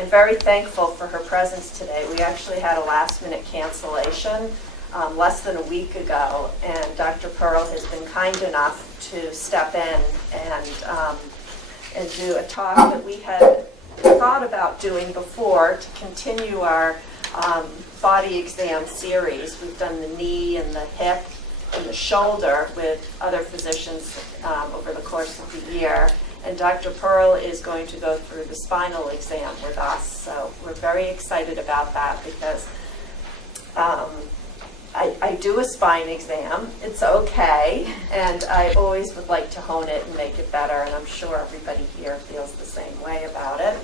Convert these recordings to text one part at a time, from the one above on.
I'm very thankful for her presence today. We actually had a last-minute cancellation less than a week ago, and Dr. Pearl has been kind enough to step in and do a talk that we had thought about doing before to continue our body exam series. We've done the knee and the hip and the shoulder with other physicians over the course of the year. And Dr. Pearl is going to go through the spinal exam with us. So we're very excited about that because I do a spine exam. It's okay. And I always would like to hone it and make it better. And I'm sure everybody here feels the same way about it.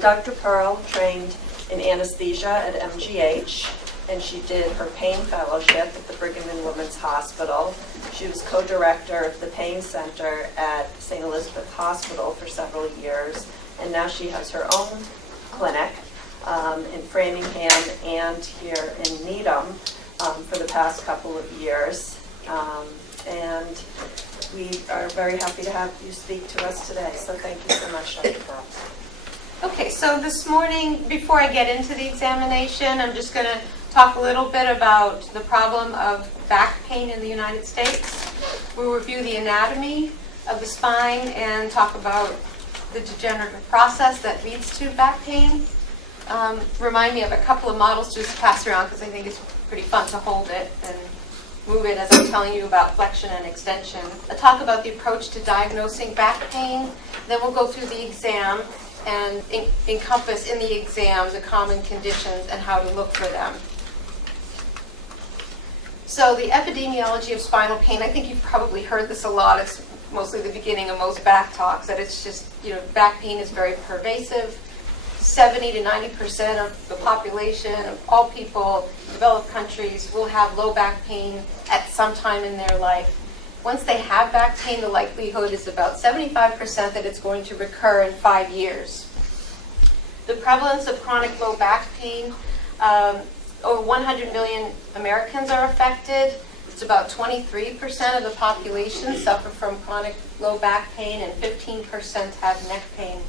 Dr. Pearl trained in anesthesia at MGH, and she did her pain fellowship at the Brigham and Women's Hospital. She was co-director of the pain center at St. Elizabeth Hospital for several years, and now she has her own clinic in Framingham and here in Needham for the past couple of years. And we are very happy to have you speak to us today. So thank you so much, Dr. Pearl. Okay, so this morning, before I get into the examination, I'm just going to talk a little bit about the problem of back pain in the United States. We'll review the anatomy of the spine and talk about the degenerative process that leads to back pain. Remind me of a couple of models to just pass around because I think it's pretty fun to hold it and move it as I'm telling you about flexion and extension. I'll talk about the approach to diagnosing back pain. Then we'll go through the exam and encompass in the exam the common conditions and how to look for them. So the epidemiology of spinal pain, I think you've probably heard this a lot. It's mostly the beginning of most back talks, that it's just, back pain is very pervasive. 70 to 90% of the population of all people in developed countries will have low back pain at some time in their life. Once they have back pain, the likelihood is about 75% that it's going to recur in 5 years. The prevalence of chronic low back pain, over 100 million Americans are affected. It's about 23% of the population suffer from chronic low back pain, and 15% have neck pain.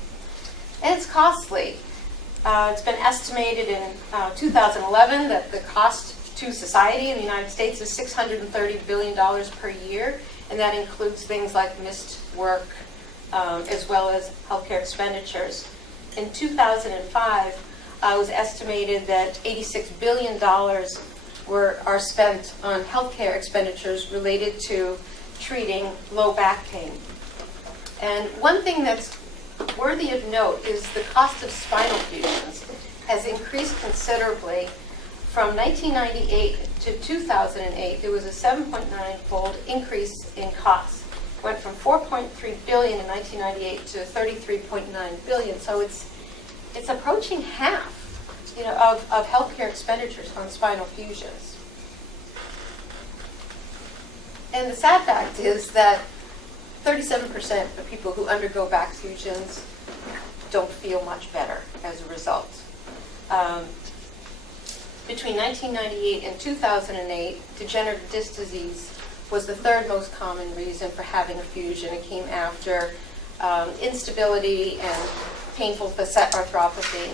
And it's costly. It's been estimated in 2011 that the cost to society in the United States is $630 billion per year, and that includes things like missed work as well as healthcare expenditures. In 2005, it was estimated that $86 billion are spent on healthcare expenditures related to treating low back pain. And one thing that's worthy of note is the cost of spinal fusions has increased considerably. From 1998 to 2008, there was a 7.9-fold increase in costs. Went from $4.3 billion in 1998 to $33.9 billion. So it's approaching half, of healthcare expenditures on spinal fusions. And the sad fact is that 37% of people who undergo back fusions don't feel much better as a result. Between 1998 and 2008, degenerative disc disease was the third most common reason for having a fusion. It came after instability and painful facet arthropathy.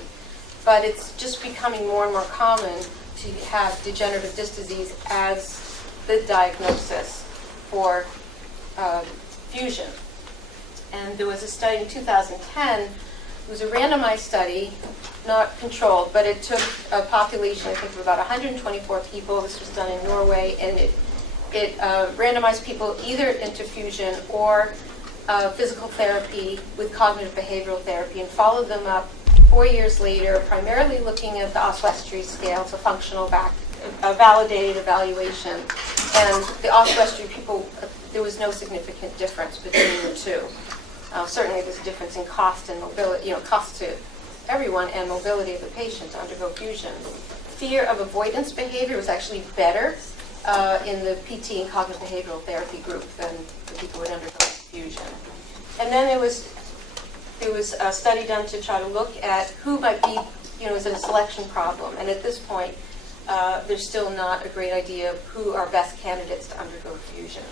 But it's just becoming more and more common to have degenerative disc disease as the diagnosis for fusion. And there was a study in 2010. It was a randomized study, not controlled, but it took a population, I think, of about 124 people. This was done in Norway, and it randomized people either into fusion or physical therapy with cognitive behavioral therapy, and followed them up 4 years later, primarily looking at the Oswestry scale, it's a functional validated evaluation. And the Oswestry people, there was no significant difference between the two. Certainly there's a difference in cost and mobility, cost to everyone and mobility of the patient to undergo fusion. Fear of avoidance behavior was actually better in the PT and cognitive behavioral therapy group than the people who had undergone fusion. And then there was a study done to try to look at who might be, is in a selection problem. And at this point, there's still not a great idea of who are best candidates to undergo fusion.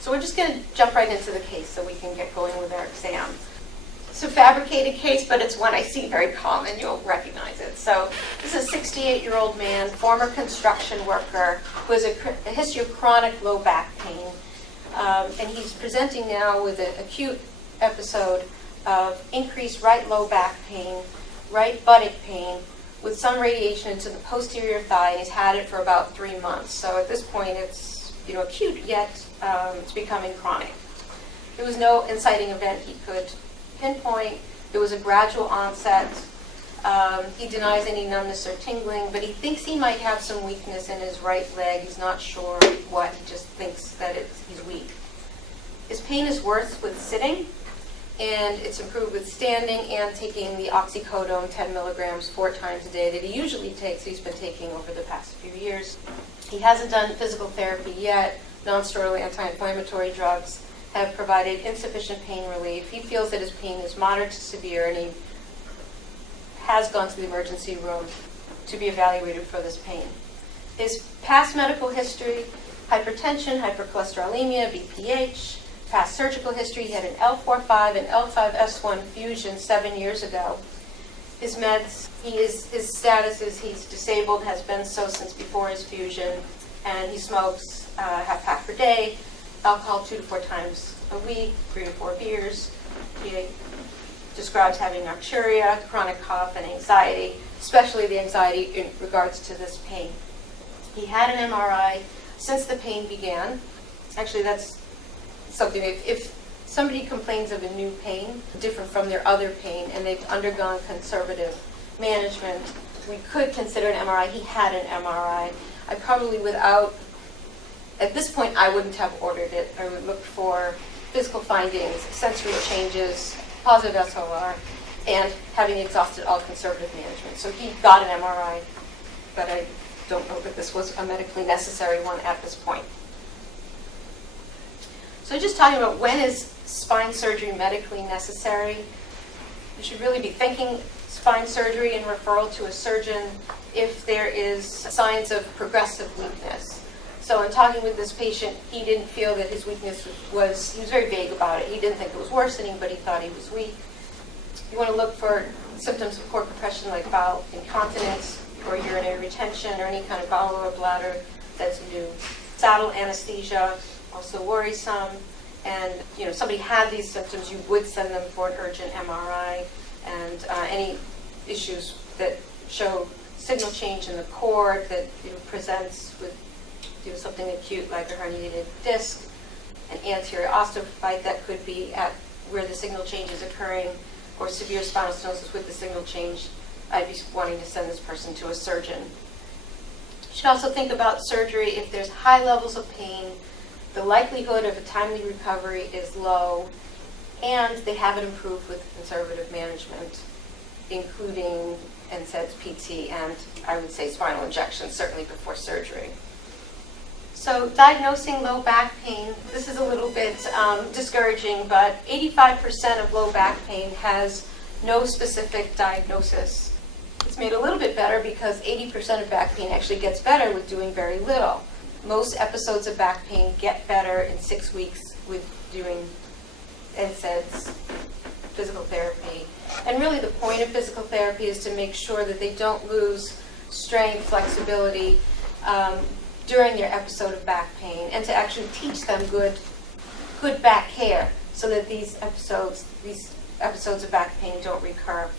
So we're just going to jump right into the case so we can get going with our exam. It's a fabricated case, but it's one I see very common. You'll recognize it. So this is a 68-year-old man, former construction worker, who has a history of chronic low back pain. And he's presenting now with an acute episode of increased right low back pain, right buttock pain, with some radiation into the posterior thigh, and he's had it for about 3 months. So at this point, it's acute, yet it's becoming chronic. There was no inciting event he could pinpoint. There was a gradual onset. He denies any numbness or tingling, but he thinks he might have some weakness in his right leg. He's not sure what. He just thinks that he's weak. His pain is worse with sitting, and it's improved with standing and taking the oxycodone 10 milligrams 4 times a day that he usually takes. He's been taking over the past few years. He hasn't done physical therapy yet. Non-steroidal anti-inflammatory drugs have provided insufficient pain relief. He feels that his pain is moderate to severe, and he has gone to the emergency room to be evaluated for this pain. His past medical history: hypertension, hypercholesterolemia, BPH. Past surgical history: he had an L4-5 and L5-S1 fusion 7 years ago. His meds: his status is he's disabled, has been so since before his fusion, and he smokes half pack per day, alcohol 2 to 4 times a week, 3 to 4 beers. He describes having nocturia, chronic cough, and anxiety, especially the anxiety in regards to this pain. He had an MRI since the pain began. Actually, that's something, if somebody complains of a new pain, different from their other pain, and they've undergone conservative management, we could consider an MRI. He had an MRI. I probably at this point, I wouldn't have ordered it. I would look for physical findings, sensory changes, positive SOR, and having exhausted all conservative management. So he got an MRI, but I don't know that this was a medically necessary one at this point. So just talking about when is spine surgery medically necessary, you should really be thinking spine surgery and referral to a surgeon if there is signs of progressive weakness. So in talking with this patient, he didn't feel that his weakness he was very vague about it. He didn't think it was worsening, but he thought he was weak. You want to look for symptoms of core compression like bowel incontinence or urinary retention or any kind of bowel or bladder that's new. Saddle anesthesia, also worrisome. And somebody had these symptoms, you would send them for an urgent MRI, and any issues that show signal change in the cord that presents with something acute like a herniated disc, an anterior osteophyte that could be at where the signal change is occurring, or severe spinal stenosis with the signal change, I'd be wanting to send this person to a surgeon. You should also think about surgery if there's high levels of pain, the likelihood of a timely recovery is low, and they haven't improved with conservative management, including NSAIDs, PT, and I would say spinal injections, certainly before surgery. So diagnosing low back pain, this is a little bit discouraging, but 85% of low back pain has no specific diagnosis. It's made a little bit better because 80% of back pain actually gets better with doing very little. Most episodes of back pain get better in 6 weeks with doing NSAIDs, physical therapy. And really the point of physical therapy is to make sure that they don't lose strength, flexibility during their episode of back pain, and to actually teach them good back care so that these episodes of back pain don't recur.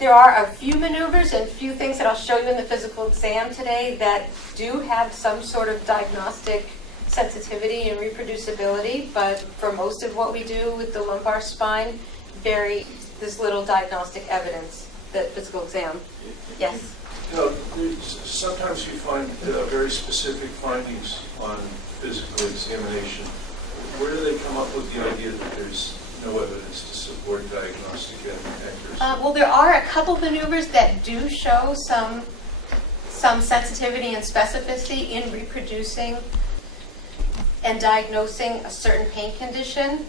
There are a few maneuvers and a few things that I'll show you in the physical exam today that do have some sort of diagnostic sensitivity and reproducibility, but for most of what we do with the lumbar spine, there's little diagnostic evidence. The physical exam. Yes? Sometimes you find very specific findings on physical examination. Where do they come up with the idea that there's no evidence to support diagnostic accuracy? Well, there are a couple maneuvers that do show some sensitivity and specificity in reproducing and diagnosing a certain pain condition,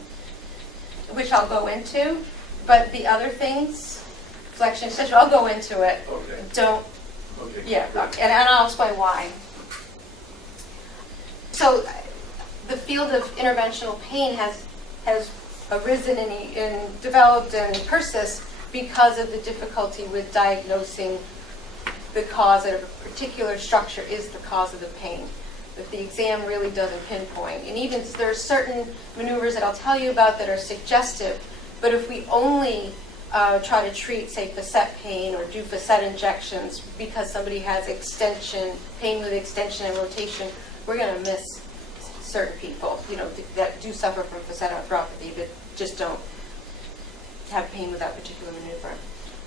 which I'll go into. But the other things, flexion extension, I'll go into it. Okay. Okay. Yeah, and I'll explain why. So the field of interventional pain has arisen and developed and persists because of the difficulty with diagnosing the cause that a particular structure is the cause of the pain. That the exam really doesn't pinpoint. And even there are certain maneuvers that I'll tell you about that are suggestive, but if we only try to treat, say, facet pain or do facet injections because somebody has pain with extension and rotation, we're going to miss certain people, that do suffer from facet arthropathy but just don't have pain with that particular maneuver.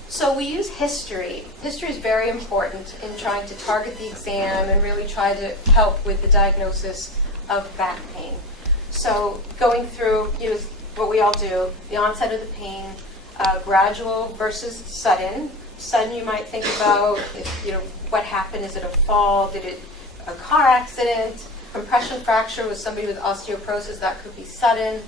So we use history. History is very important in trying to target the exam and really try to help with the diagnosis of back pain. So going through, what we all do, the onset of the pain, gradual versus sudden. Sudden, you might think about, what happened? Is it a fall? A car accident? Compression fracture with somebody with osteoporosis, that could be sudden.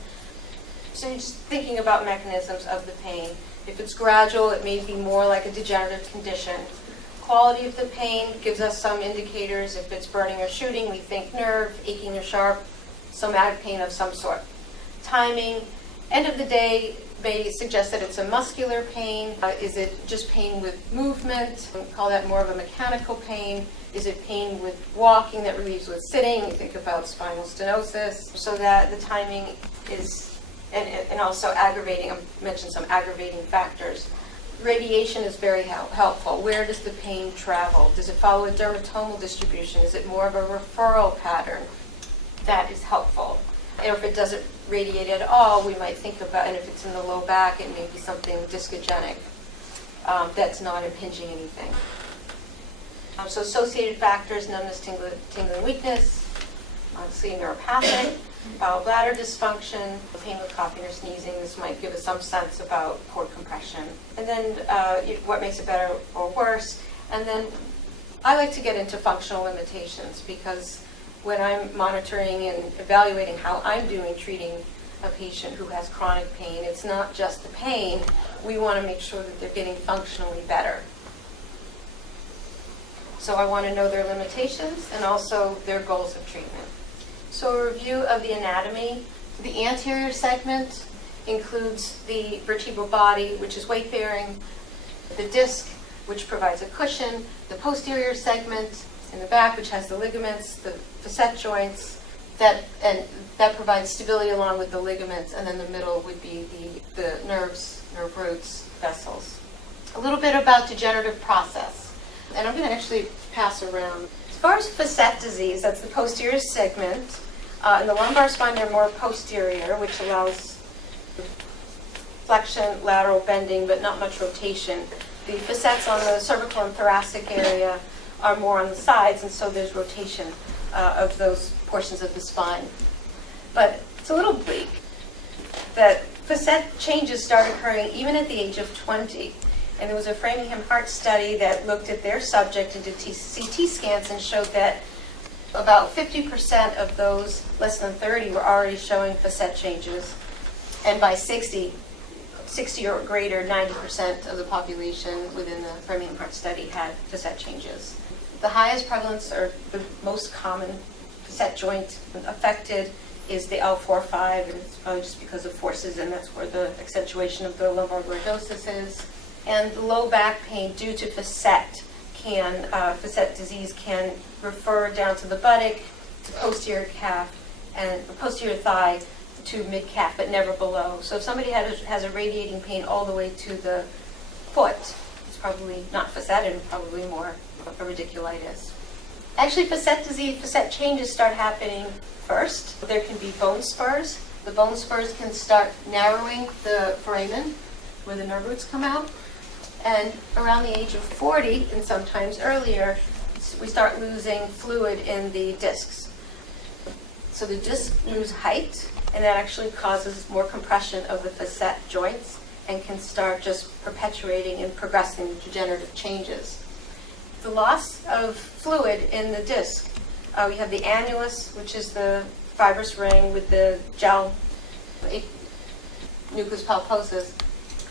So you're just thinking about mechanisms of the pain. If it's gradual, it may be more like a degenerative condition. Quality of the pain gives us some indicators. If it's burning or shooting, we think nerve, aching or sharp, somatic pain of some sort. Timing, end of the day, may suggest that it's a muscular pain. Is it just pain with movement? We call that more of a mechanical pain. Is it pain with walking that relieves with sitting? You think about spinal stenosis. So that the timing is, and also aggravating, I mentioned some aggravating factors. Radiation is very helpful. Where does the pain travel? Does it follow a dermatomal distribution? Is it more of a referral pattern? That is helpful. And if it doesn't radiate at all, we might think about, and if it's in the low back, it may be something discogenic that's not impinging anything. So associated factors, numbness, tingling, weakness, obviously neuropathic, bowel bladder dysfunction, pain with coughing or sneezing. This might give us some sense about cord compression. And then what makes it better or worse. And then I like to get into functional limitations because when I'm monitoring and evaluating how I'm doing treating a patient who has chronic pain, it's not just the pain. We want to make sure that they're getting functionally better. So I want to know their limitations and also their goals of treatment. So a review of the anatomy. The anterior segment includes the vertebral body, which is weight-bearing, the disc, which provides a cushion, the posterior segment in the back, which has the ligaments, the facet joints, that provides stability along with the ligaments, and then the middle would be the nerves, nerve roots, vessels. A little bit about degenerative process, and I'm going to actually pass around. As far as facet disease, that's the posterior segment. In the lumbar spine, they're more posterior, which allows flexion, lateral bending, but not much rotation. The facets on the cervical and thoracic area are more on the sides, and so there's rotation of those portions of the spine. But it's a little bleak that facet changes start occurring even at the age of 20. And there was a Framingham Heart study that looked at their subject and did CT scans and showed that about 50% of those less than 30 were already showing facet changes. And by 60 or greater, 90% of the population within the Framingham Heart study had facet changes. The highest prevalence, or the most common facet joint affected, is the L4-5, and it's probably just because of forces, and that's where the accentuation of the lumbar lordosis is. And the low back pain due to facet disease can refer down to the buttock, to posterior calf, and posterior thigh to mid-calf, but never below. So if somebody has a radiating pain all the way to the foot, it's probably not facet and probably more a radiculitis. Actually, facet changes start happening first. There can be bone spurs. The bone spurs can start narrowing the foramen where the nerve roots come out. And around the age of 40, and sometimes earlier, we start losing fluid in the discs. So the discs lose height, and that actually causes more compression of the facet joints and can start just perpetuating and progressing the degenerative changes. The loss of fluid in the disc, we have the annulus, which is the fibrous ring with the gel nucleus pulposus.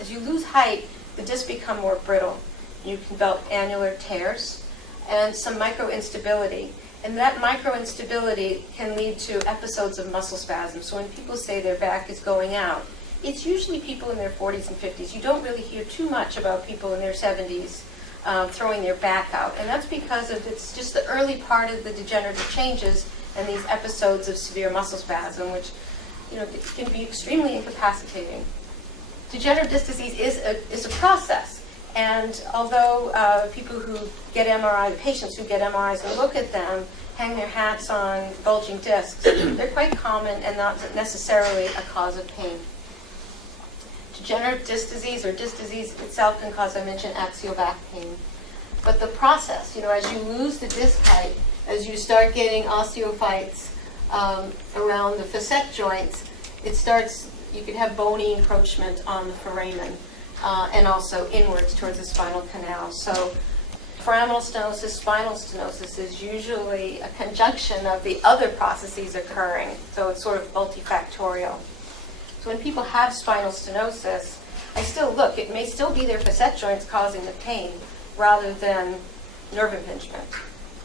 As you lose height, the discs become more brittle. You can develop annular tears and some microinstability. And that microinstability can lead to episodes of muscle spasms. So when people say their back is going out, it's usually people in their 40s and 50s. You don't really hear too much about people in their 70s throwing their back out. And that's because it's just the early part of the degenerative changes and these episodes of severe muscle spasm, which can be extremely incapacitating. Degenerative disc disease is a process. And although people who get MRI, patients who get MRIs and look at them, hang their hats on bulging discs, they're quite common and not necessarily a cause of pain. Degenerative disc disease or disc disease itself can cause, I mentioned, axial back pain. But the process, as you lose the disc height, as you start getting osteophytes around the facet joints, it starts, you can have bony encroachment on the foramen and also inwards towards the spinal canal. So foraminal stenosis, spinal stenosis is usually a conjunction of the other processes occurring. So it's sort of multifactorial. So when people have spinal stenosis, I still look, it may still be their facet joints causing the pain rather than nerve impingement.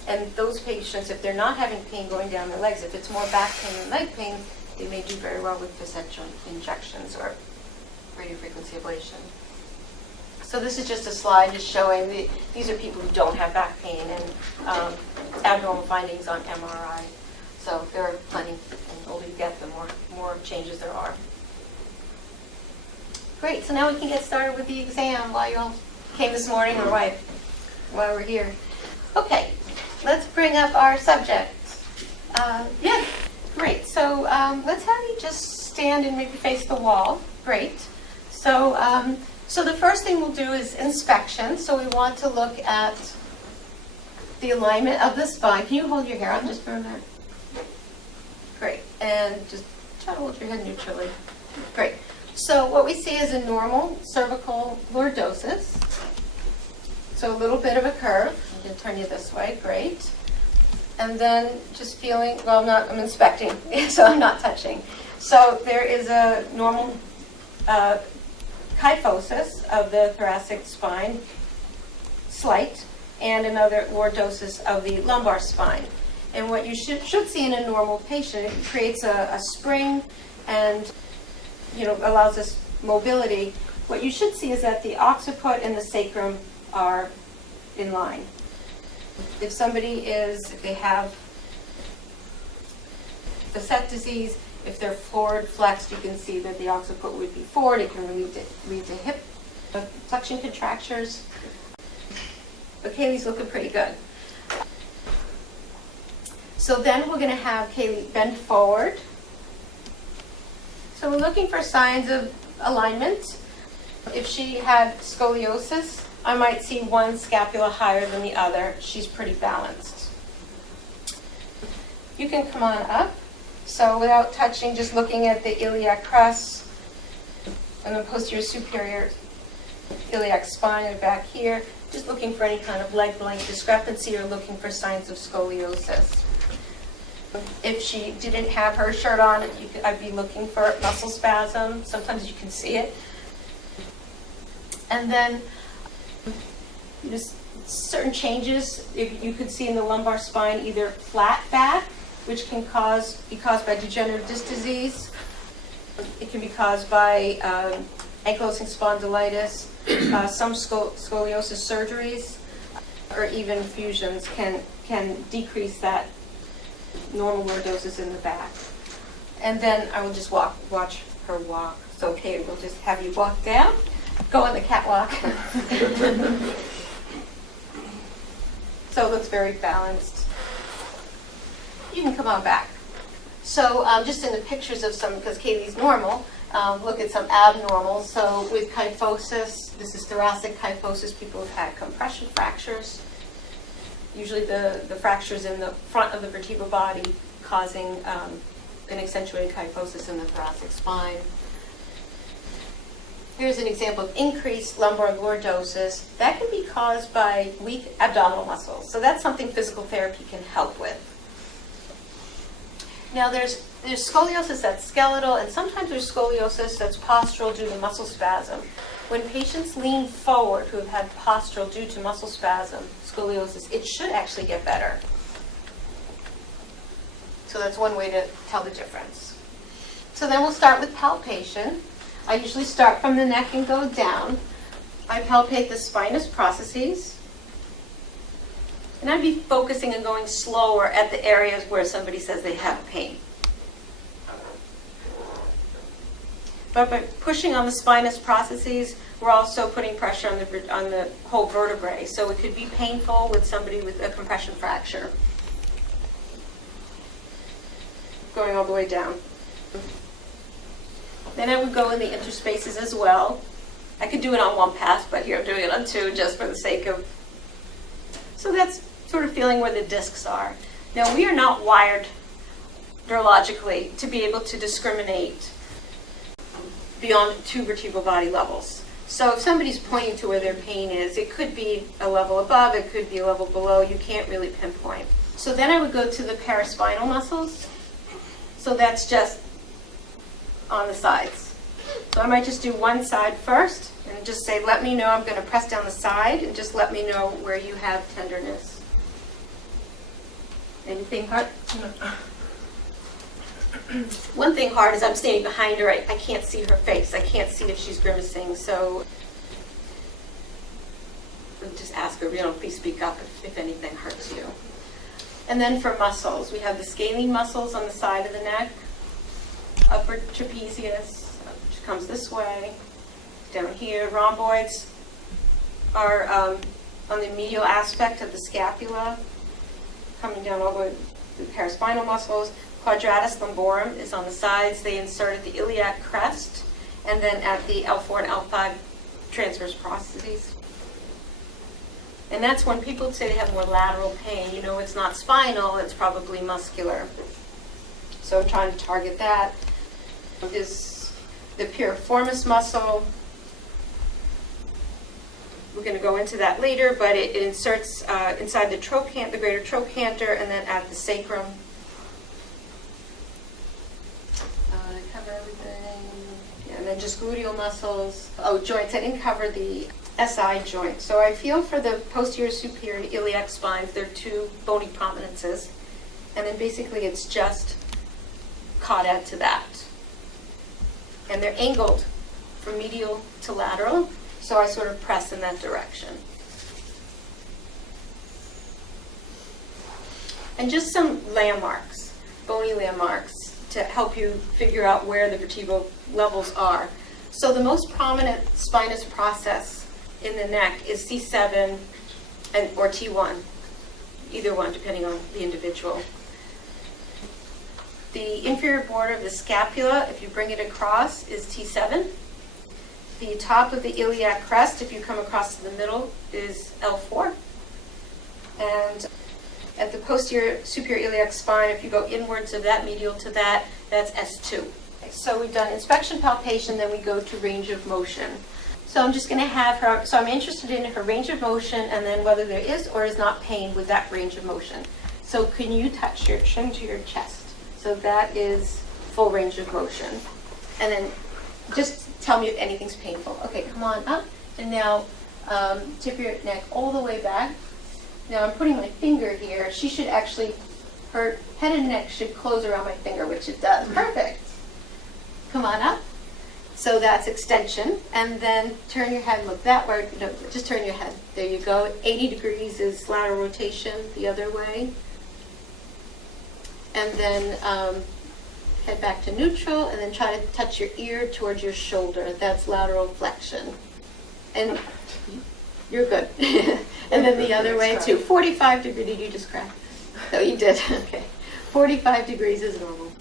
And those patients, if they're not having pain going down their legs, if it's more back pain than leg pain, they may do very well with facet joint injections or radiofrequency ablation. So this is just a slide just showing these are people who don't have back pain and abnormal findings on MRI. So there are plenty, and the older you get, the more changes there are. Great, so now we can get started with the exam while you all came this morning or while we're here. Okay, let's bring up our subjects. Yeah, great. So let's have you just stand and maybe face the wall. Great. So the first thing we'll do is inspection. So we want to look at the alignment of the spine. Can you hold your hair on just for a minute? Great. And just try to hold your head neutrally. Great. So what we see is a normal cervical lordosis. So a little bit of a curve. I'm going to turn you this way. Great. And then just feeling, I'm inspecting, so I'm not touching. So there is a normal kyphosis of the thoracic spine, slight, and another lordosis of the lumbar spine. And what you should see in a normal patient, it creates a spring and allows us mobility. What you should see is that the occiput and the sacrum are in line. If they have facet disease, if they're forward flexed, you can see that the occiput would be forward. It can lead to hip flexion contractures. But Kaylee's looking pretty good. So then we're going to have Kaylee bend forward. So we're looking for signs of alignment. If she had scoliosis, I might see one scapula higher than the other. She's pretty balanced. You can come on up. So without touching, just looking at the iliac crest and the posterior superior iliac spine back here, just looking for any kind of leg length discrepancy or looking for signs of scoliosis. If she didn't have her shirt on, I'd be looking for muscle spasm. Sometimes you can see it. And then certain changes you could see in the lumbar spine, either flat back, which can be caused by degenerative disc disease. It can be caused by ankylosing spondylitis. Some scoliosis surgeries or even fusions can decrease that normal lordosis in the back. And then I will just watch her walk. So okay, we'll just have you walk down, go on the catwalk. So it looks very balanced. You can come on back. So just in the pictures of some, because Kaylee's normal, look at some abnormals. So with kyphosis, this is thoracic kyphosis, people have had compression fractures. Usually the fractures in the front of the vertebral body causing an accentuated kyphosis in the thoracic spine. Here's an example of increased lumbar lordosis. That can be caused by weak abdominal muscles. So that's something physical therapy can help with. Now there's scoliosis that's skeletal, and sometimes there's scoliosis that's postural due to muscle spasm. When patients lean forward who have had postural due to muscle spasm, scoliosis, it should actually get better. So that's one way to tell the difference. So then we'll start with palpation. I usually start from the neck and go down. I palpate the spinous processes. And I'd be focusing and going slower at the areas where somebody says they have pain. But by pushing on the spinous processes, we're also putting pressure on the whole vertebrae. So it could be painful with somebody with a compression fracture. Going all the way down. Then I would go in the interspaces as well. I could do it on one pass, but here I'm doing it on two just for the sake of... So that's sort of feeling where the discs are. Now, we are not wired neurologically to be able to discriminate beyond 2 vertebral body levels. So if somebody's pointing to where their pain is, it could be a level above, it could be a level below, you can't really pinpoint. So then I would go to the paraspinal muscles. So that's just on the sides. So I might just do one side first and just say, let me know, I'm going to press down the side and just let me know where you have tenderness. Anything hard? One thing hard is I'm standing behind her, I can't see her face. I can't see if she's grimacing, so just ask her, please speak up if anything hurts you. And then for muscles, we have the scalene muscles on the side of the neck, upper trapezius, which comes this way, down here. Rhomboids are on the medial aspect of the scapula, coming down all the way to the paraspinal muscles. Quadratus lumborum is on the sides. They insert at the iliac crest, and then at the L4 and L5 transverse processes. And that's when people say they have more lateral pain. It's not spinal, it's probably muscular. So I'm trying to target that. Is the piriformis muscle. We're going to go into that later, but it inserts inside the trochanter, the greater trochanter, and then at the sacrum. Cover everything. Yeah, and then just gluteal muscles. Oh, joints. I didn't cover the SI joint. So I feel for the posterior superior iliac spines, there are 2 bony prominences. And then basically it's just caudate to that. And they're angled from medial to lateral. So I sort of press in that direction. And just some landmarks, bony landmarks, to help you figure out where the vertebral levels are. So the most prominent spinous process in the neck is C7 or T1, either one depending on the individual. The inferior border of the scapula, if you bring it across, is T7. The top of the iliac crest, if you come across to the middle, is L4. And at the posterior superior iliac spine, if you go inwards of that, medial to that, that's S2. So we've done inspection, palpation, then we go to range of motion. So I'm just going to have her, so I'm interested in her range of motion and then whether there is or is not pain with that range of motion. So can you touch your chin to your chest? So that is full range of motion. And then just tell me if anything's painful. Okay, come on up. And now tip your neck all the way back. Now I'm putting my finger here. She should actually, her head and neck should close around my finger, which it does. Perfect. Come on up. So that's extension. And then turn your head, look that way. No, just turn your head. There you go. 80 degrees is lateral rotation the other way. And then head back to neutral, and then try to touch your ear towards your shoulder. That's lateral flexion. And you're good. And then the other way too. 45 degrees. Did you just crack? No, you did. Okay. 45 degrees is normal.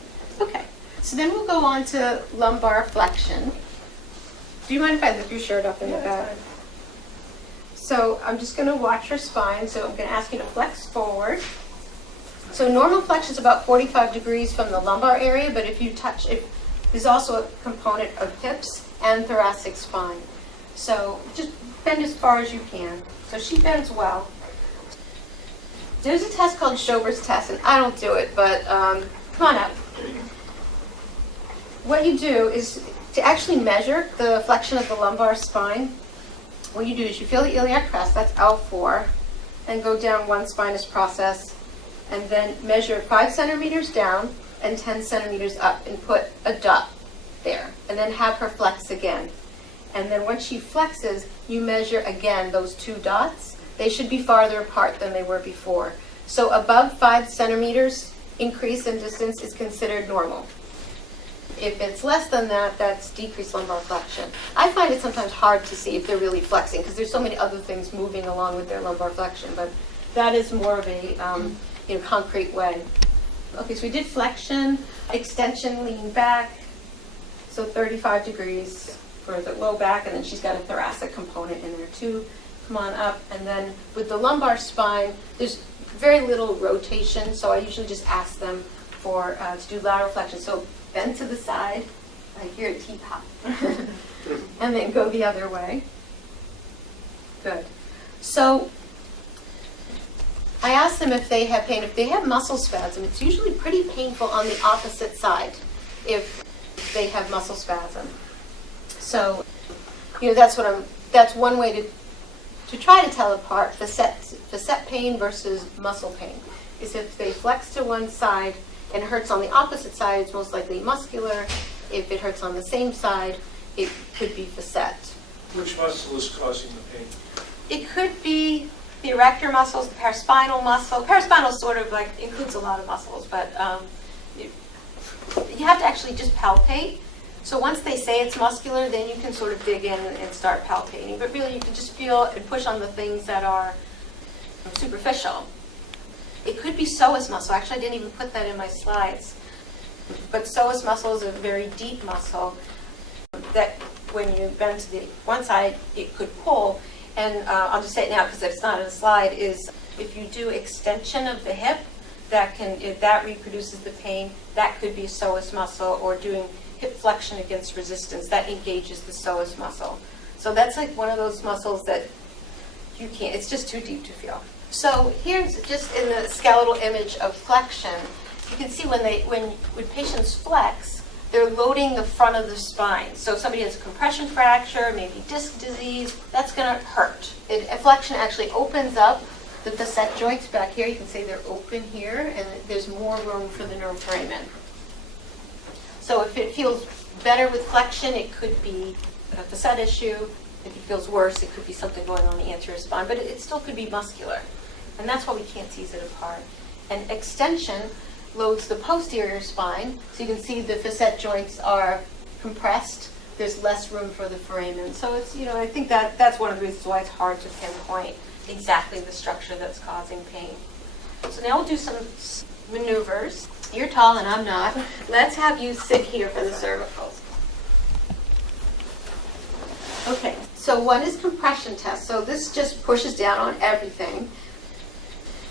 Okay. So then we'll go on to lumbar flexion. Do you mind if I lift your shirt up in the back? So I'm just going to watch her spine. So I'm going to ask you to flex forward. So normal flexion is about 45 degrees from the lumbar area, but if you touch, there's also a component of hips and thoracic spine. So just bend as far as you can. So she bends well. There's a test called Schober's test, and I don't do it, but come on up. What you do is to actually measure the flexion of the lumbar spine. What you do is you feel the iliac crest, that's L4, and go down one spinous process, and then measure 5 centimeters down and 10 centimeters up, and put a dot there, and then have her flex again. And then once she flexes, you measure again those 2 dots. They should be farther apart than they were before. So above 5 centimeters increase in distance is considered normal. If it's less than that, that's decreased lumbar flexion. I find it sometimes hard to see if they're really flexing because there's so many other things moving along with their lumbar flexion, but that is more of a concrete way. Okay, so we did flexion, extension, lean back, so 35 degrees for the low back, and then she's got a thoracic component in there too. Come on up, and then with the lumbar spine, there's very little rotation, so I usually just ask them for to do lateral flexion. So bend to the side, I hear a teapot, and then go the other way. Good. So I ask them if they have pain. If they have muscle spasm, it's usually pretty painful on the opposite side if they have muscle spasm. So, that's one way to try to tell apart facet pain versus muscle pain, is if they flex to one side and it hurts on the opposite side, it's most likely muscular. If it hurts on the same side, it could be facet. Which muscle is causing the pain? It could be the erector muscles, the paraspinal muscle. Paraspinal sort of like includes a lot of muscles, but you have to actually just palpate. So once they say it's muscular, then you can sort of dig in and start palpating. But really, you can just feel and push on the things that are superficial. It could be psoas muscle. Actually, I didn't even put that in my slides. But psoas muscle is a very deep muscle that when you bend to the one side, it could pull. And I'll just say it now because it's not in the slide, is if you do extension of the hip, if that reproduces the pain, that could be psoas muscle, or doing hip flexion against resistance, that engages the psoas muscle. So that's like one of those muscles that you can't, it's just too deep to feel. So here's just in the skeletal image of flexion, you can see when patients flex, they're loading the front of the spine. So if somebody has a compression fracture, maybe disc disease, that's going to hurt. Flexion actually opens up the facet joints back here. You can see they're open here, and there's more room for the nerve foramen. So if it feels better with flexion, it could be a facet issue. If it feels worse, it could be something going on the anterior spine, but it still could be muscular. And that's why we can't tease it apart. And extension loads the posterior spine, so you can see the facet joints are compressed. There's less room for the foramen. So it's, I think that's one of the reasons why it's hard to pinpoint exactly the structure that's causing pain. So now we'll do some maneuvers. You're tall and I'm not. Let's have you sit here for the cervicals. Okay, so one is compression test. So this just pushes down on everything.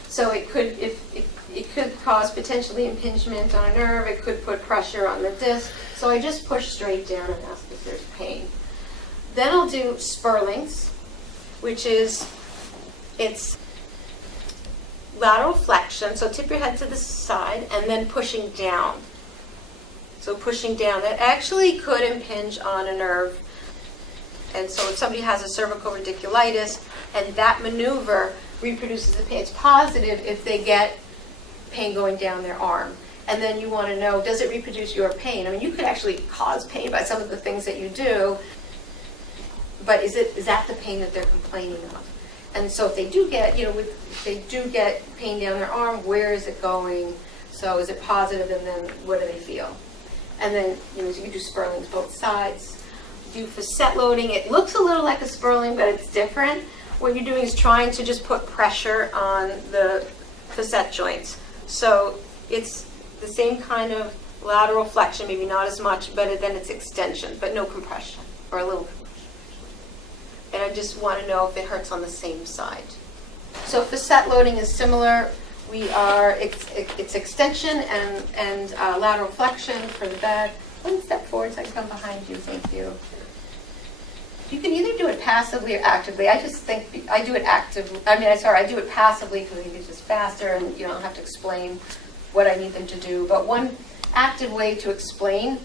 So it could cause potentially impingement on a nerve. It could put pressure on the disc. So I just push straight down and ask if there's pain. Then I'll do Spurlings, which is, it's lateral flexion, so tip your head to the side, and then pushing down. So pushing down, that actually could impinge on a nerve. And so if somebody has a cervical radiculitis, and that maneuver reproduces the pain, it's positive if they get pain going down their arm. And then you want to know, does it reproduce your pain? I mean, you could actually cause pain by some of the things that you do, but is that the pain that they're complaining of? And so if they do get, if they do get pain down their arm, where is it going? So is it positive, and then what do they feel? And then, you can do Spurlings both sides. Do facet loading. It looks a little like a Spurling, but it's different. What you're doing is trying to just put pressure on the facet joints. So it's the same kind of lateral flexion, maybe not as much, but then it's extension, but no compression, or a little compression. And I just want to know if it hurts on the same side. So facet loading is similar. It's extension and lateral flexion for the back. One step forward so I can come behind you. Thank you. You can either do it passively or actively. I just think I do it actively. I do it passively because I think it's just faster, and I don't have to explain what I need them to do. But one active way to explain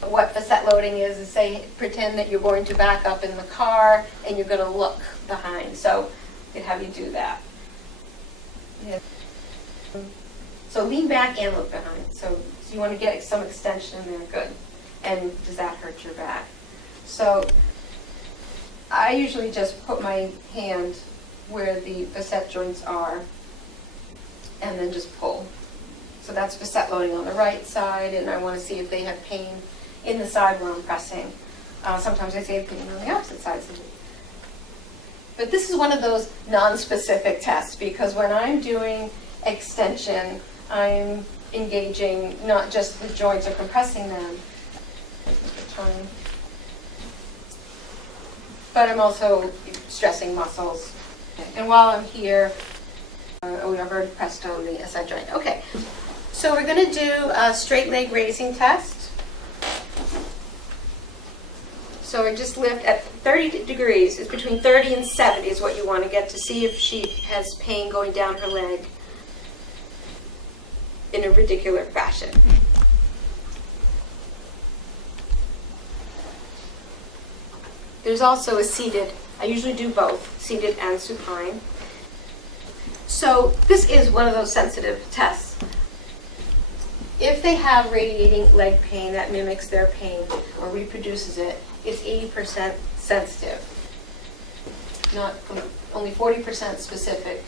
what facet loading is say, pretend that you're going to back up in the car and you're going to look behind. So I have you do that. Yeah. So lean back and look behind. So you want to get some extension there. Good. and does that hurt your back? So I usually just put my hand where the facet joints are and then just pull. So that's facet loading on the right side, and I want to see if they have pain in the side where I'm pressing. Sometimes I say pain on the opposite side. But this is one of those non-specific tests, because when I'm doing extension, I'm engaging not just the joints or compressing them, but I'm also stressing muscles. And while I'm here, I've already pressed on the SI joint. Okay, so we're going to do a straight leg raising test. So I just lift at 30 degrees. It's between 30 and 70 is what you want to get to see if she has pain going down her leg in a radicular fashion. There's also a seated. I usually do both, seated and supine. So this is one of those sensitive tests. If they have radiating leg pain that mimics their pain or reproduces it, it's 80% sensitive, not only 40% specific.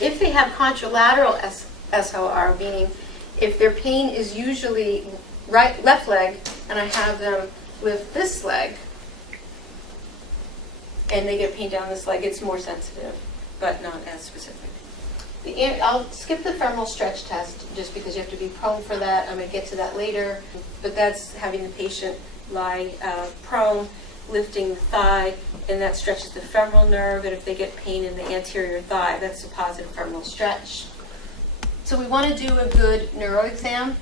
If they have contralateral SLR, meaning if their pain is usually left leg, and I have them lift this leg, and they get pain down this leg, it's more sensitive, but not as specific. I'll skip the femoral stretch test just because you have to be prone for that. I'm going to get to that later, but that's having the patient lie prone, lifting the thigh, and that stretches the femoral nerve, and if they get pain in the anterior thigh, that's a positive femoral stretch. So we want to do a good neuro exam.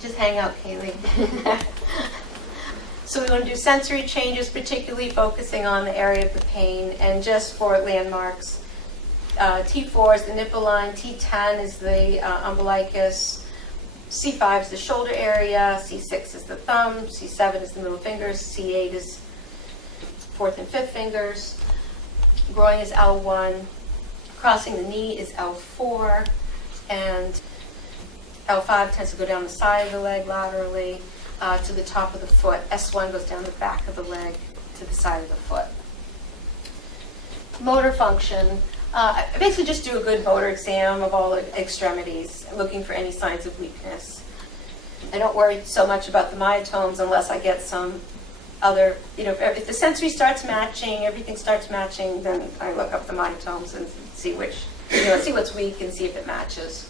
Just hang out, Kaylee. So we want to do sensory changes, particularly focusing on the area of the pain, and just for landmarks. T4 is the nipple line, T10 is the umbilicus, C5 is the shoulder area, C6 is the thumb, C7 is the middle fingers, C8 is fourth and fifth fingers, groin is L1, crossing the knee is L4, and L5 tends to go down the side of the leg laterally to the top of the foot. S1 goes down the back of the leg to the side of the foot. Motor function. I basically just do a good motor exam of all the extremities, looking for any signs of weakness. I don't worry so much about the myotomes unless I get some other, if the sensory starts matching, everything starts matching, then I look up the myotomes and see see what's weak and see if it matches.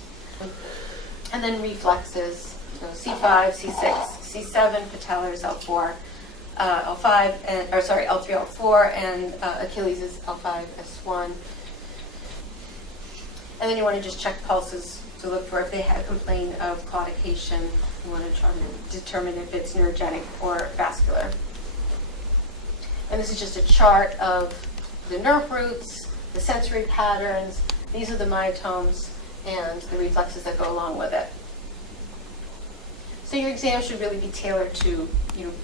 And then reflexes, C5, C6, C7, patellars, L4, L5, L3, L4, and Achilles is L5, S1. And then you want to just check pulses to look for if they have complaint of claudication. You want to try to determine if it's neurogenic or vascular. And this is just a chart of the nerve roots, the sensory patterns. These are the myotomes and the reflexes that go along with it. So your exam should really be tailored to,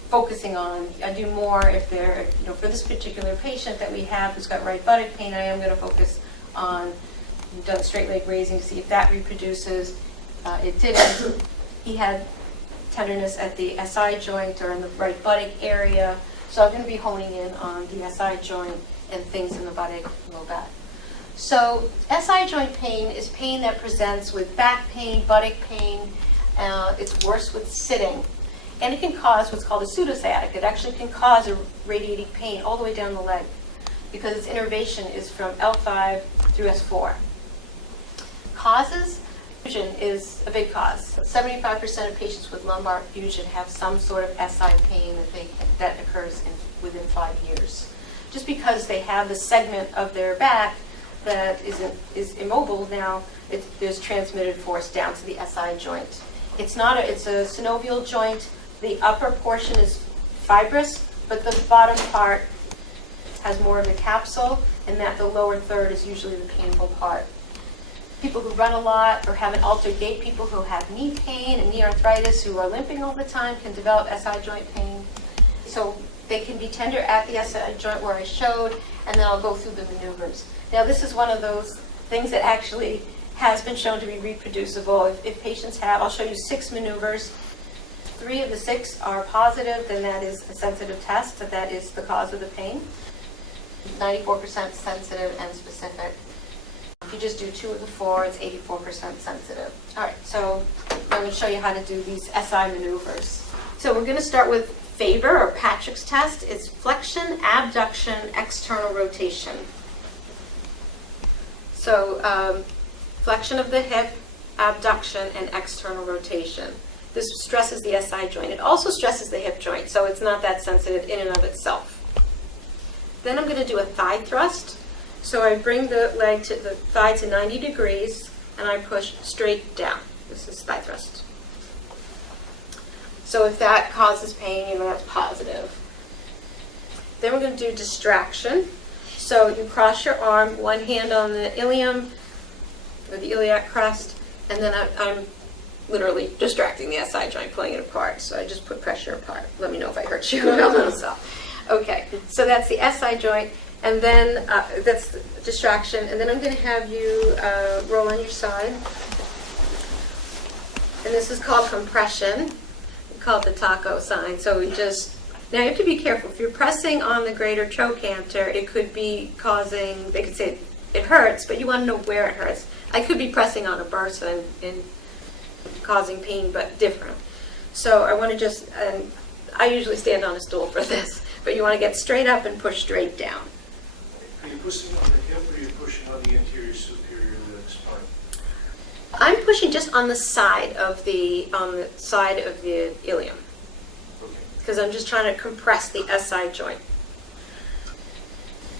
focusing on. I do more if they're, for this particular patient that we have who's got right buttock pain, I am going to focus on done straight leg raising to see if that reproduces. It didn't. He had tenderness at the SI joint or in the right buttock area. So I'm going to be honing in on the SI joint and things in the buttock, low back. So SI joint pain is pain that presents with back pain, buttock pain. It's worse with sitting. And it can cause what's called a pseudosciatic. It actually can cause a radiating pain all the way down the leg because its innervation is from L5 through S4. Causes, fusion is a big cause. 75% of patients with lumbar fusion have some sort of SI pain that occurs within 5 years. Just because they have the segment of their back that is immobile now, there's transmitted force down to the SI joint. It's a synovial joint. The upper portion is fibrous, but the bottom part has more of a capsule, and that the lower third is usually the painful part. People who run a lot or have an altered gait, people who have knee pain and knee arthritis, who are limping all the time, can develop SI joint pain. So they can be tender at the SI joint where I showed, and then I'll go through the maneuvers. Now this is one of those things that actually has been shown to be reproducible. If patients have, I'll show you 6 maneuvers. 3 of the 6 are positive, then that is a sensitive test, that is the cause of the pain. 94% sensitive and specific. If you just do 2 of the 4, it's 84% sensitive. All right, so I'm going to show you how to do these SI maneuvers. So we're going to start with Faber, or Patrick's test. It's flexion, abduction, external rotation. So flexion of the hip, abduction, and external rotation. This stresses the SI joint. It also stresses the hip joint, so it's not that sensitive in and of itself. Then I'm going to do a thigh thrust. So I bring the thigh to 90 degrees, and I push straight down. This is thigh thrust. So if that causes pain, that's positive. Then we're going to do distraction. So you cross your arm, one hand on the ilium, or the iliac crest, and then I'm literally distracting the SI joint, pulling it apart. So I just put pressure apart. Let me know if I hurt you. Okay, so that's the SI joint, and then that's the distraction. And then I'm going to have you roll on your side. And this is called compression. We call it the taco sign. So we just, now you have to be careful. If you're pressing on the greater trochanter, it could be causing, they could say it hurts, but you want to know where it hurts. I could be pressing on a bursa and causing pain, but different. So I want to just, I usually stand on a stool for this, but you want to get straight up and push straight down. Are you pushing on the hip or are you pushing on the anterior superior spine? I'm pushing just on the side of the ilium, Okay. because I'm just trying to compress the SI joint.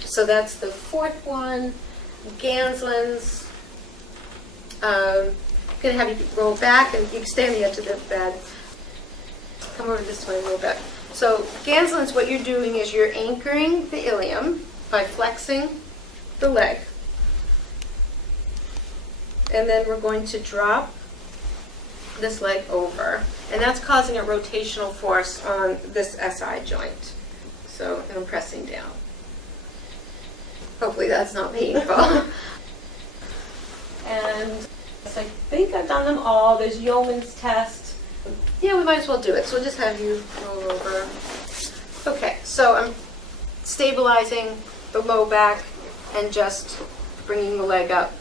So that's the 4th one, Ganslin's. I'm going to have you roll back, and you can stay on the edge of the bed. Come over this way, roll back. So Ganslin's, what you're doing is you're anchoring the ilium by flexing the leg. And then we're going to drop this leg over. And that's causing a rotational force on this SI joint. So, and I'm pressing down. Hopefully that's not painful. And so I think I've done them all. There's Yeoman's test. Yeah, we might as well do it. So we'll just have you roll over. Okay, so I'm stabilizing the low back and just bringing the leg up,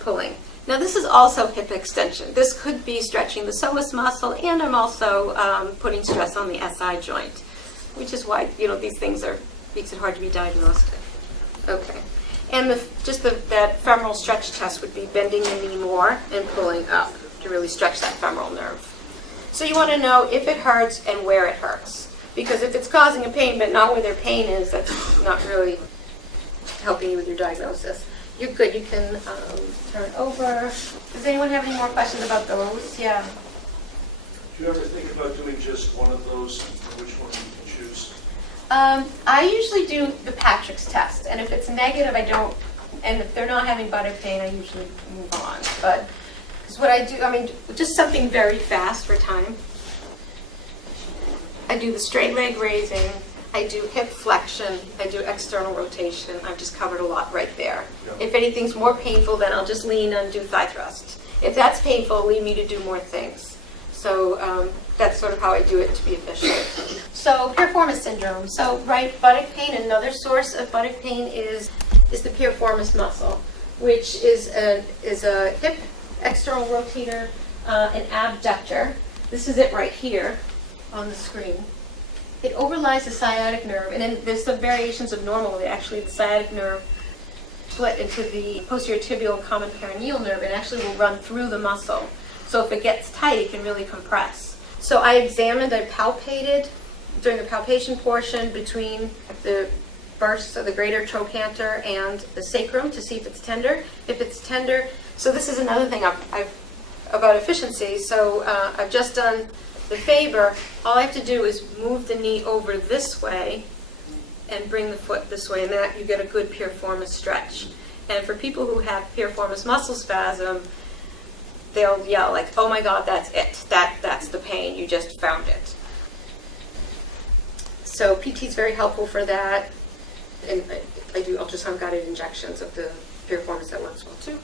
pulling. Now this is also hip extension. This could be stretching the psoas muscle, and I'm also putting stress on the SI joint, which is why these things makes it hard to be diagnosed. Okay, and that femoral stretch test would be bending the knee more and pulling up to really stretch that femoral nerve. So you want to know if it hurts and where it hurts, because if it's causing a pain but not where their pain is, that's not really helping you with your diagnosis. You're good. You can turn over. Does anyone have any more questions about those? Yeah. Do you ever think about doing just one of those, and which one you can choose? I usually do the Patrick's test, and if it's negative, I don't. And if they're not having buttock pain, I usually move on. But because what I do, just something very fast for time. I do the straight leg raising. I do hip flexion, I do external rotation. I've just covered a lot right there. Yeah. If anything's more painful, then I'll just lean and do thigh thrust. If that's painful, lead me to do more things. So that's sort of how I do it to be efficient. So piriformis syndrome. So right, buttock pain, another source of buttock pain is the piriformis muscle, which is a hip external rotator, an abductor. This is it right here on the screen. It overlies the sciatic nerve, and then there's some variations of normal. Actually, the sciatic nerve split into the posterior tibial and common perineal nerve, and actually will run through the muscle. So if it gets tight, it can really compress. So I palpated during the palpation portion between the bursa, so the greater trochanter, and the sacrum to see if it's tender. If it's tender, so this is another thing about efficiency. So I've just done the Faber. All I have to do is move the knee over this way and bring the foot this way, and that you get a good piriformis stretch. And for people who have piriformis muscle spasm, they'll yell like, "Oh my God, that's it. That's the pain. You just found it." So PT is very helpful for that. And I do ultrasound guided injections of the piriformis that works well too.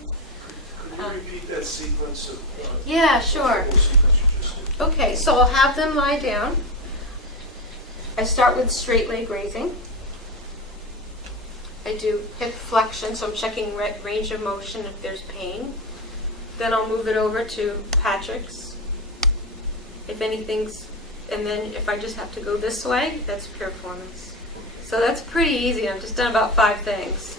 Could you repeat that sequence of? Yeah, sure. The whole sequence you just did? Okay, so I'll have them lie down. I start with straight leg raising. I do hip flexion, so I'm checking range of motion if there's pain. Then I'll move it over to Patrick's. If anything's, and then if I just have to go this way, that's piriformis. So that's pretty easy. I've just done about 5 things.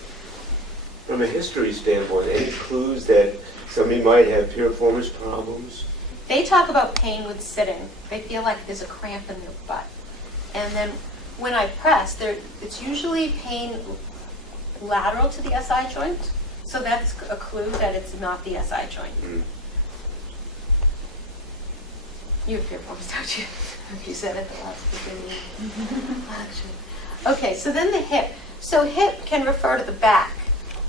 From a history standpoint, any clues that somebody might have piriformis problems? They talk about pain with sitting. They feel like there's a cramp in their butt. And then when I press, it's usually pain lateral to the SI joint. So that's a clue that it's not the SI joint. Mm. You have piriformis, don't you? You said it the last beginning. Okay, so then the hip. So hip can refer to the back.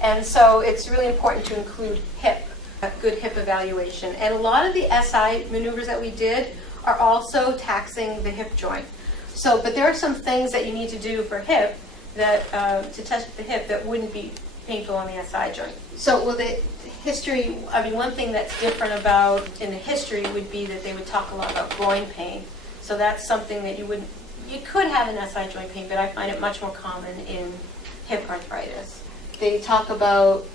And so it's really important to include hip, a good hip evaluation. And a lot of the SI maneuvers that we did are also taxing the hip joint. So, but there are some things that you need to do for hip that, to test the hip that wouldn't be painful on the SI joint. So, well, the history, I mean, one thing that's different about in the history would be that they would talk a lot about groin pain. So that's something that you could have an SI joint pain, but I find it much more common in hip arthritis. They talk about,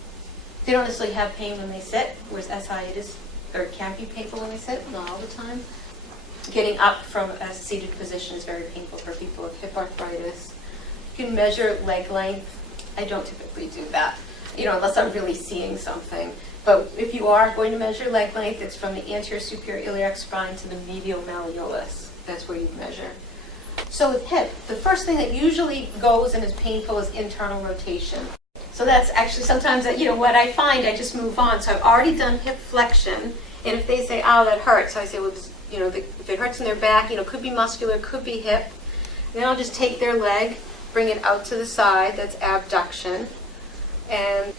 they don't necessarily have pain when they sit, whereas SI can be painful when they sit, not all the time. Getting up from a seated position is very painful for people with hip arthritis. You can measure leg length. I don't typically do that, unless I'm really seeing something. But if you are going to measure leg length, it's from the anterior superior iliac spine to the medial malleolus. That's where you measure. So with hip, the first thing that usually goes and is painful is internal rotation. So that's actually sometimes what I find, I just move on. So I've already done hip flexion, and if they say, "Oh, that hurts," so I say, "Well, if it hurts in their back, could be muscular, could be hip." Then I'll just take their leg, bring it out to the side. That's abduction, and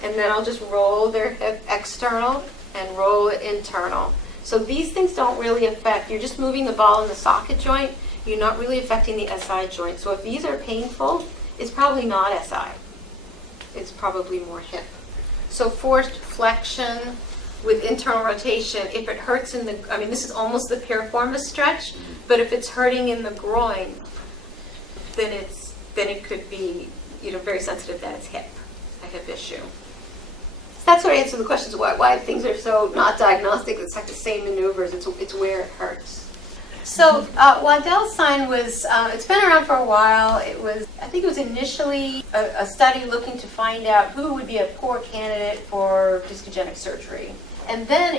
then I'll just roll their hip external and roll it internal. So these things don't really affect. You're just moving the ball in the socket joint. You're not really affecting the SI joint. So if these are painful, it's probably not SI. It's probably more hip. So forced flexion with internal rotation, if it hurts this is almost the piriformis stretch, but if it's hurting in the groin, then it could be, very sensitive that it's a hip issue. So that's what I answer the questions why things are so not diagnostic. It's like the same maneuvers. It's where it hurts. So Waddell's sign was, it's been around for a while. I think it was initially a study looking to find out who would be a poor candidate for discogenic surgery. And then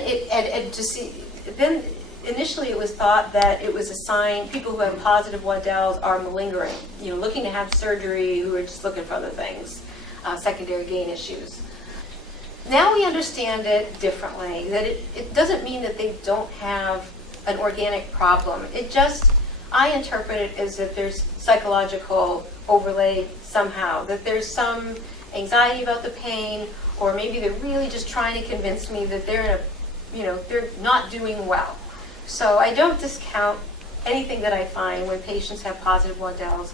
initially it was thought that it was a sign people who have positive Waddell's are malingering, looking to have surgery, who are just looking for other things, secondary gain issues. Now we understand it differently, that it doesn't mean that they don't have an organic problem. I interpret it as if there's psychological overlay somehow, that there's some anxiety about the pain, or maybe they're really just trying to convince me that they're they're not doing well. So I don't discount anything that I find when patients have positive Waddell's,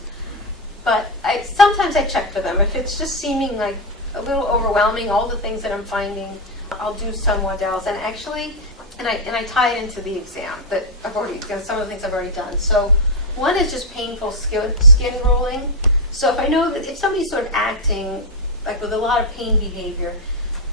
but sometimes I check for them. If it's just seeming like a little overwhelming, all the things that I'm finding, I'll do some Waddell's, and actually, and I tie it into the exam that some of the things I've already done. So one is just painful skin rolling. So if I know that if somebody's sort of acting like with a lot of pain behavior,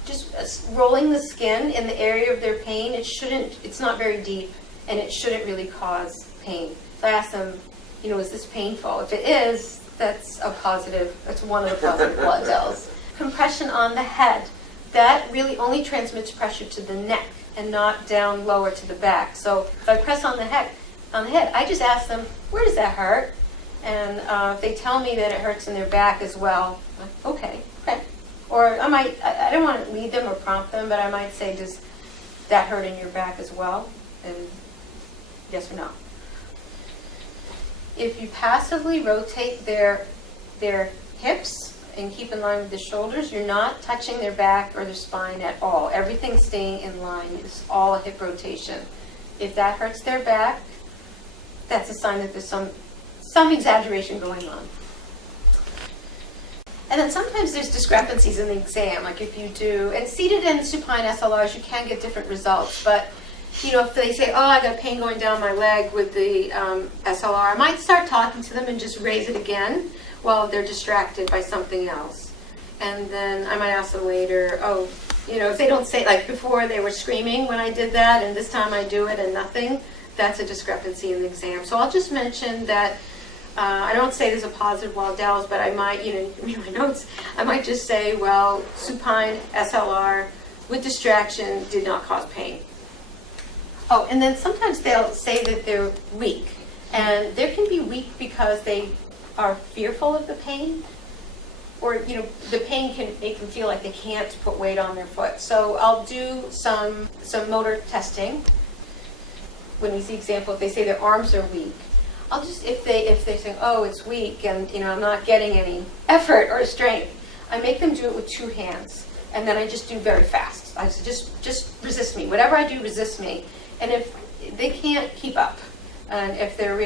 just rolling the skin in the area of their pain, it's not very deep, and it shouldn't really cause pain. So I ask them, is this painful? If it is, that's one of the positive Waddell's. Compression on the head, that really only transmits pressure to the neck and not down lower to the back. So if I press on the head, I just ask them, where does that hurt? And if they tell me that it hurts in their back as well, I'm like, okay. Or I don't want to lead them or prompt them, but I might say, does that hurt in your back as well? And yes or no. If you passively rotate their hips and keep in line with the shoulders, you're not touching their back or their spine at all. Everything's staying in line. It's all a hip rotation. If that hurts their back, that's a sign that there's some exaggeration going on. And then sometimes there's discrepancies in the exam, like if you do, and seated and supine SLRs, you can get different results, but if they say, oh, I got pain going down my leg with the SLR, I might start talking to them and just raise it again while they're distracted by something else. And then I might ask them later, oh, if they don't say, like before they were screaming when I did that, and this time I do it and nothing, that's a discrepancy in the exam. So I'll just mention that, I don't say there's a positive Waddell's, but I might, read my notes, I might just say, well, supine SLR with distraction did not cause pain. Oh, and then sometimes they'll say that they're weak. And they can be weak because they are fearful of the pain. Or, the pain can make them feel like they can't put weight on their foot. So I'll do some motor testing. When we see example, if they say their arms are weak, I'll just, if they're saying, oh, it's weak and, I'm not getting any effort or strength, I make them do it with 2 hands. And then I just do very fast. I say, just resist me. Whatever I do, resist me. And if they can't keep up, and if they're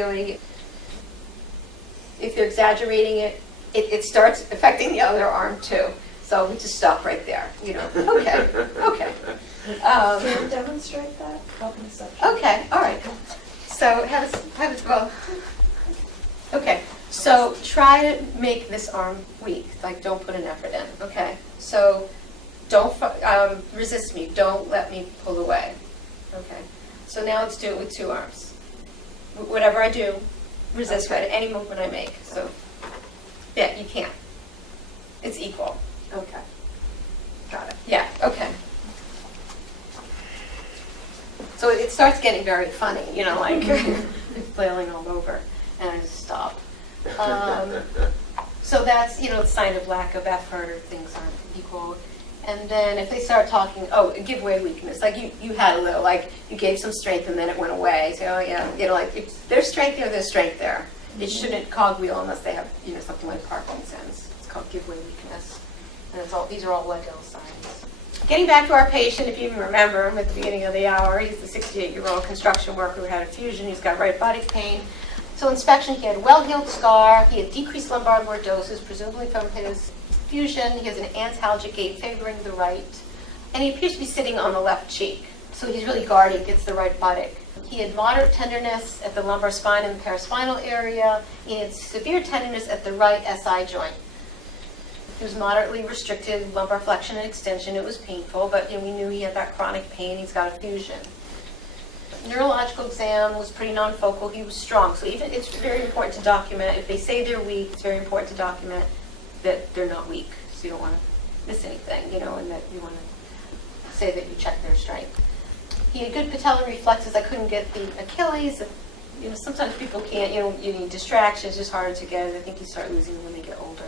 exaggerating it, it starts affecting the other arm too. So we just stop right there. Okay. Can you demonstrate that? Okay, all right. So okay. So try to make this arm weak. Like, don't put an effort in. Okay. So don't resist me. Don't let me pull away. Okay. So now let's do it with 2 arms. Whatever I do, resist at any movement I make. So yeah, you can't. It's equal. Okay. Got it. Yeah. Okay. So it starts getting very funny, like flailing all over, and I just stop. So that's, a sign of lack of effort or things aren't equal. And then if they start talking, give way weakness, like you had a little, like you gave some strength and then it went away. So, oh yeah, like if there's strength there, there's strength there. It shouldn't cogwheel unless they have, something like Parkinson's. It's called give way weakness. And these are all Waddell signs. Getting back to our patient, if you even remember him at the beginning of the hour, he's the 68-year-old construction worker who had a fusion. He's got right body pain. So inspection, he had a well-healed scar. He had decreased lumbar lordosis, presumably from his fusion. He has an antalgic gait favoring the right. And he appears to be sitting on the left cheek. So he's really guarding against the right buttock. He had moderate tenderness at the lumbar spine and the paraspinal area. He had severe tenderness at the right SI joint. He was moderately restricted lumbar flexion and extension. It was painful, but we knew he had that chronic pain. He's got a fusion. Neurological exam was pretty non-focal. He was strong. So even it's very important to document. If they say they're weak, it's very important to document that they're not weak. So you don't want to miss anything, and that you want to say that you check their strength. He had good patellar reflexes. I couldn't get the Achilles. Sometimes people can't, you need distraction. It's just harder to get. I think you start losing them when they get older.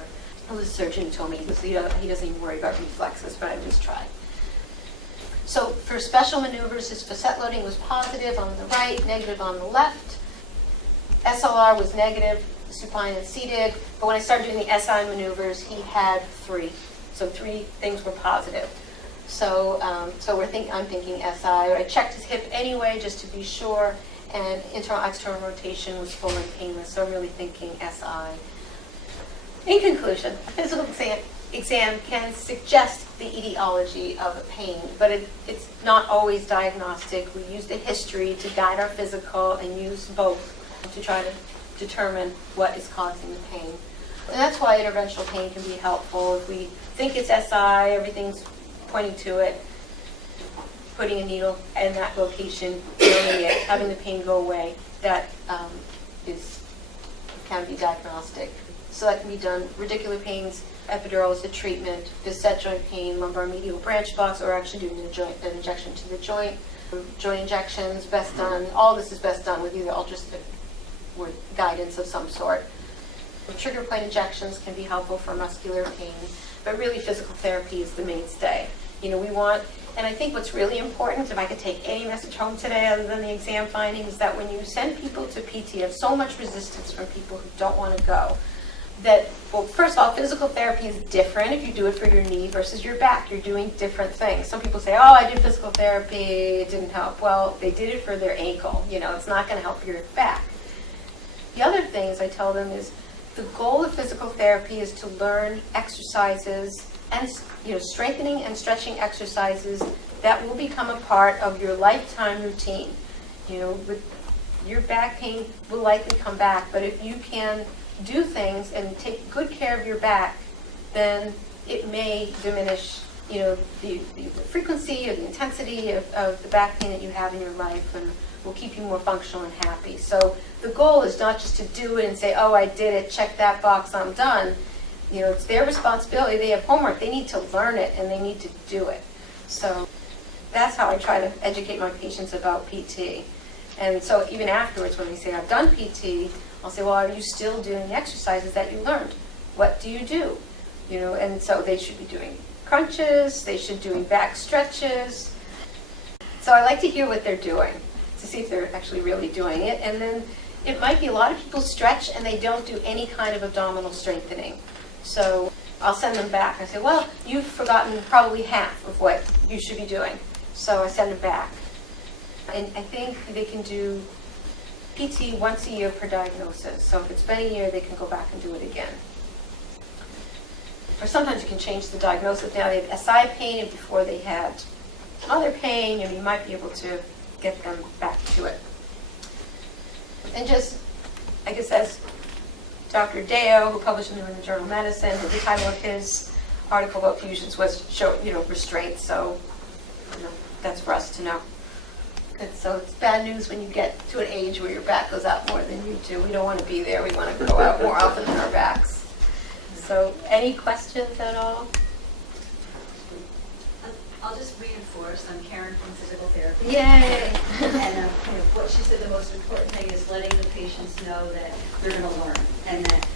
It was a surgeon who told me he doesn't even worry about reflexes, but I just tried. So for special maneuvers, his facet loading was positive on the right, negative on the left. SLR was negative, supine and seated. But when I started doing the SI maneuvers, he had 3. So 3 things were positive. So I'm thinking SI. I checked his hip anyway, just to be sure, and internal-external rotation was full and painless. So I'm really thinking SI. In conclusion, physical exam can suggest the etiology of a pain, but it's not always diagnostic. We use the history to guide our physical and use both to try to determine what is causing the pain. And that's why interventional pain can be helpful. If we think it's SI, everything's pointing to it, putting a needle in that location, feeling it, having the pain go away, that can be diagnostic. So that can be done. Radicular pains, epidural is the treatment. Facet joint pain, lumbar medial branch box, or actually doing an injection to the joint. Joint injections, best done. All this is best done with either ultrasound or guidance of some sort. Trigger point injections can be helpful for muscular pain, but really physical therapy is the mainstay. We want, and I think what's really important, if I could take any message home today other than the exam findings, that when you send people to PT, you have so much resistance from people who don't want to go. First of all, physical therapy is different if you do it for your knee versus your back. You're doing different things. Some people say, I did physical therapy, it didn't help. Well, they did it for their ankle. It's not going to help your back. The other things I tell them is the goal of physical therapy is to learn exercises and strengthening and stretching exercises that will become a part of your lifetime routine. You know, with your back pain will likely come back, but if you can do things and take good care of your back, then it may diminish, you know, the frequency or the intensity of the back pain that you have in your life, and will keep you more functional and happy. So the goal is not just to do it and say, oh, I did it, check that box, I'm done. You know, it's their responsibility. They have homework. They need to learn it, and they need to do it. So that's how I try to educate my patients about PT. And so even afterwards, when they say, I've done PT, I'll say, well, are you still doing the exercises that you learned? What do you do? You know, and so they should be doing crunches, they should be doing back stretches. So I like to hear what they're doing to see if they're actually really doing it. And then it might be a lot of people stretch and they don't do any kind of abdominal strengthening. So I'll send them back. I say, well, you've forgotten probably half of what you should be doing. So I send them back. And I think they can do PT once a year per diagnosis. So if it's been a year, they can go back and do it again. Or sometimes you can change the diagnosis. Now they have SI pain, and before they had other pain, you might be able to get them back to it. And just, I guess as Dr. Deo, who published in the New England Journal of Medicine, the title of his article about fusions was restraint. So that's for us to know. And so it's bad news when you get to an age where your back goes out more than you do. We don't want to be there. We want to go out more often than our backs. So any questions at all? I'll just reinforce, I'm Karen from physical therapy. Yay! And what she said, the most important thing is letting the patients know that they're going to learn, and that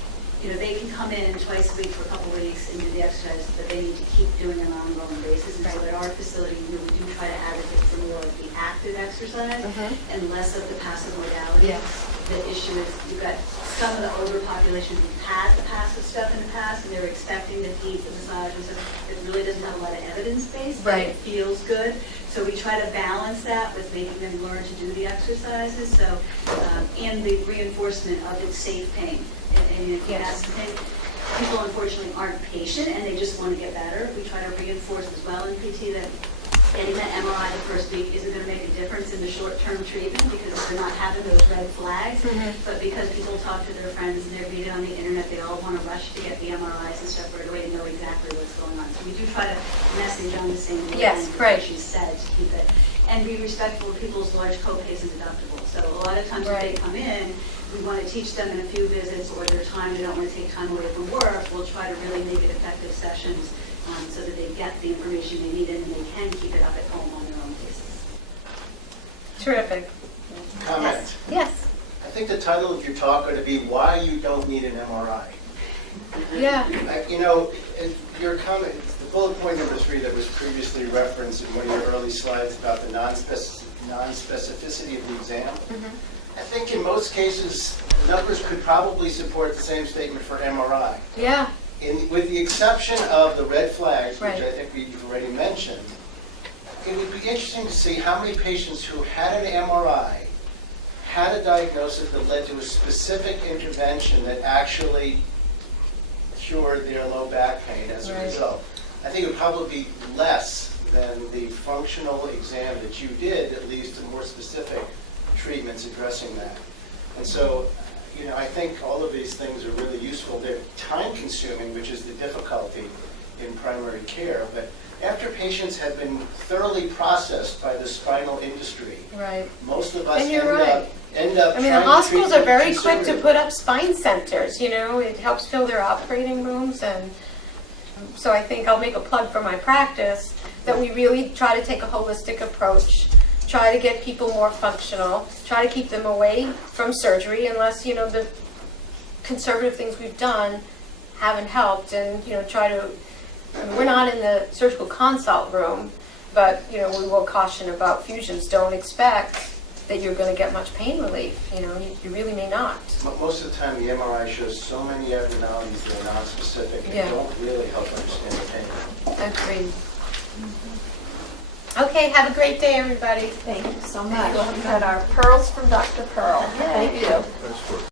they can come in twice a week for a couple of weeks and do the exercises, but they need to keep doing it on an ongoing basis. And so at our facility, we do try to advocate for more of the active exercise and less of the passive modality. Yes. The issue is you've got some of the older population who've had the passive stuff in the past, and they're expecting the heat, the massage, and stuff. It really doesn't have a lot of evidence base, but Right. it feels good. So we try to balance that with making them learn to do the exercises. So, and the reinforcement of it's safe pain. And that's the thing. People unfortunately aren't patient, and they just want to get better. We try to reinforce as well in PT that getting that MRI the first week isn't going to make a difference in the short-term treatment because they're not having those red flags. But because people talk to their friends and they're reading on the internet, they all want to rush to get the MRIs and stuff right away to know exactly what's going on. So we do try to message on the same Yes, line right. that she said to keep it. And be respectful of people's large co-pays and deductibles. So a lot of times when they come in, we want to teach them in a few visits, or their time, they don't want to take time away from work. We'll try to really make it effective sessions so that they get the information they need and they can keep it up at home on their own basis. Terrific. Comment. Yes. I think the title of your talk ought to be Why You Don't Need an MRI. Yeah. In your comment, the bullet point number 3 that was previously referenced in one of your early slides about the non-specificity of the exam, I think in most cases, numbers could probably support the same statement for MRI. Yeah. With the exception of the red flags, Right. which I think we've already mentioned, it would be interesting to see how many patients who had an MRI had a diagnosis that led to a specific intervention that actually cured their low back pain as a Right. result. I think it would probably be less than the functional exam that you did that leads to more specific treatments addressing that. And so, I think all of these things are really useful. They're time-consuming, which is the difficulty in primary care. But after patients have been thoroughly processed by the spinal industry, Right. most of us And you're right. end up I mean, the trying to hospitals treat are very them quick to conservatively. put up spine centers, it helps fill their operating rooms. And so I think I'll make a plug for my practice that we really try to take a holistic approach, try to get people more functional, try to keep them away from surgery unless, the conservative things we've done haven't helped, and, we're not in the surgical consult room, but, we will caution about fusions. Don't expect that you're going to get much pain relief. You really may not. Most of the time, the MRI shows so many abnormalities that are non-specific and Yeah. don't really help understand the pain. Agreed. Okay, have a great day, everybody. Thank you so much. We had our pearls from Dr. Pearl. Thank you. Nice work.